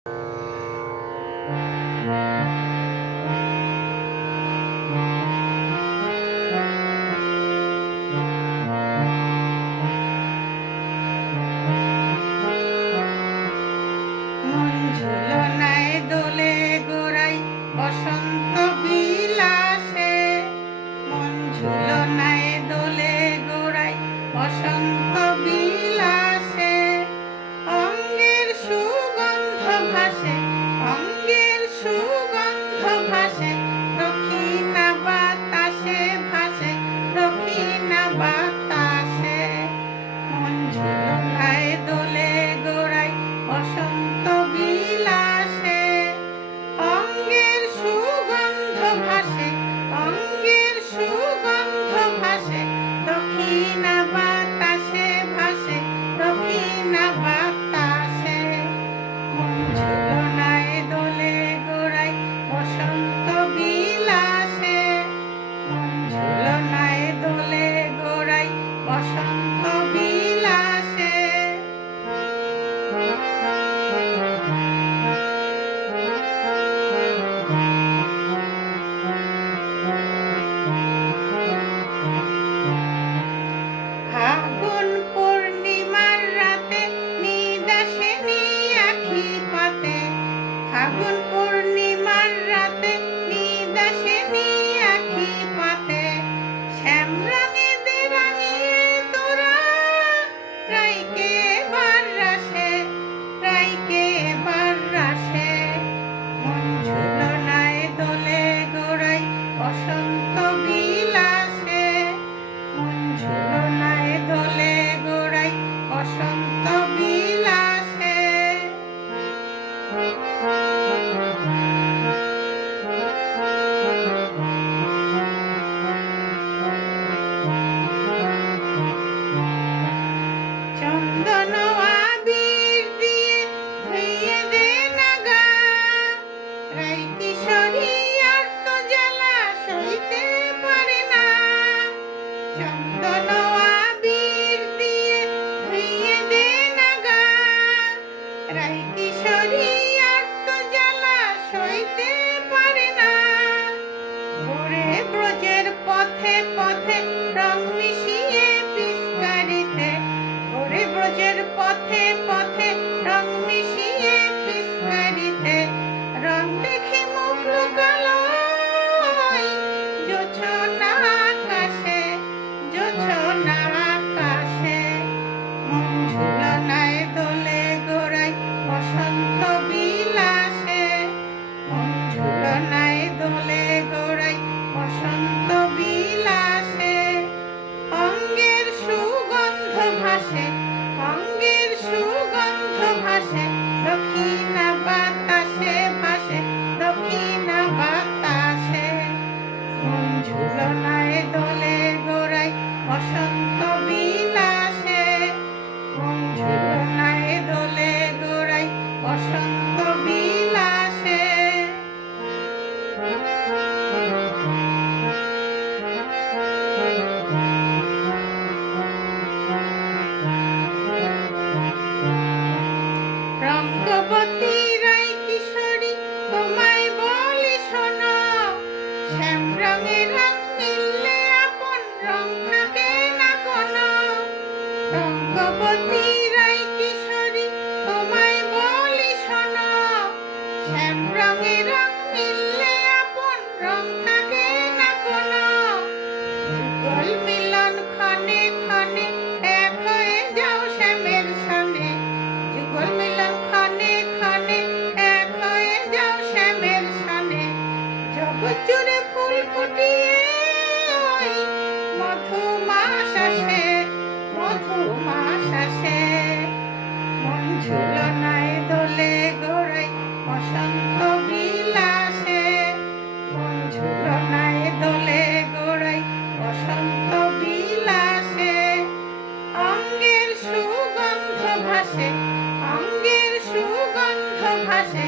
মন ঝুলনায় দোলে গোড়ায় বসন্ত বিলাসে, মন ঝুলনায় দোলে গোড়ায় বসন্ত বিলাসে। অঙ্গের সুগন্ধ ভাসে, অঙ্গের সুগন্ধ ভাসে, দক্ষিণা বাতাসে ভাসে, দক্ষিণা বাতাসে। মন ঝুলনায় দোলে গোড়ায় বসন্ত বিলাসে, অঙ্গের সুগন্ধ ভাসে, অঙ্গের সুগন্ধ ভাসে, দক্ষিণা বাতাসে ভাসে, দক্ষিণা বাতাসে। মন ঝুলনায় দোলে গোড়ায় বসন্ত বিলাসে, মন ঝুলনায় দোলে গোড়ায় বসন্ত বিলাসে। ফাগুন পূর্ণিমার রাতে নিদাসিনী আখি পাতে, ফাগুন পূর্ণিমার রাতে নিদাসিনী আখি পাতে। শ্যামরঙে দে রাঙিয়ে তোরা রাইকে এবার রাসে, রাইকে এবার রাসে। মন ঝুলনায় দোলে গোড়ায় বসন্ত বিলাসে, মন ঝুলনায় দোলে গোড়ায় বসন্ত বিলাসে। চন্দন আবির দিয়ে ধুইয়ে দে না গা, রাই কিশোরী আর তো জ্বালা সইতে পারে না। চন্দন আবির দিয়ে ধুইয়ে দে না গা, রাই কিশোরী আর তো জ্বালা সইতে পারে না। ঘুরে ব্রজের পথে পথে রং মিশিয়ে পিচকারিতে, ঘুরে ব্রজের পথে পথে রং মিশিয়ে পিচকারিতে। রং দেখে মুখ লুকালো জোছনা আকাশে, জোছনা আকাশে। মন ঝুলনায় দোলে গোড়ায় বসন্ত বিলাসে, মন ঝুলনায় দোলে গোড়ায় বসন্ত বিলাসে। অঙ্গের সুগন্ধ ভাসে, অঙ্গের সুগন্ধ ভাসে, দক্ষিণা বাতাসে ভাসে, দক্ষিণা বাতাসে। মন ঝুলনায় দোলে গোড়ায় বসন্ত বিলাসে, মন ঝুলনায় দোলে গোড়ায় বসন্ত বিলাসে। রঙ্গবতী রাই কিশোরী তোমায় বলি শোনো, শ্যামরঙে রং মিললে আপন রং থাকে না কোনো। রঙ্গবতী রাই কিশোরী তোমায় বলি শোনো, শ্যামরঙে রং মিললে আপন রং থাকে না কোনো। যুগল মিলন ক্ষণে ক্ষণে এক হয়ে যাও শ্যামের সনে, যুগল মিলন ক্ষণে ক্ষণে এক হয়ে যাও শ্যামের সনে। জগৎ জুড়ে ফুল ফুটিয়ে ওই মধুমাস আসে, মধুমাস আসে। মন ঝুলনায় দোলে গোড়ায় বসন্ত বিলাসে, মন ঝুলনায় দোলে গোড়ায় বসন্ত বিলাসে। অঙ্গের সুগন্ধ ভাসে, অঙ্গের সুগন্ধ ভাসে,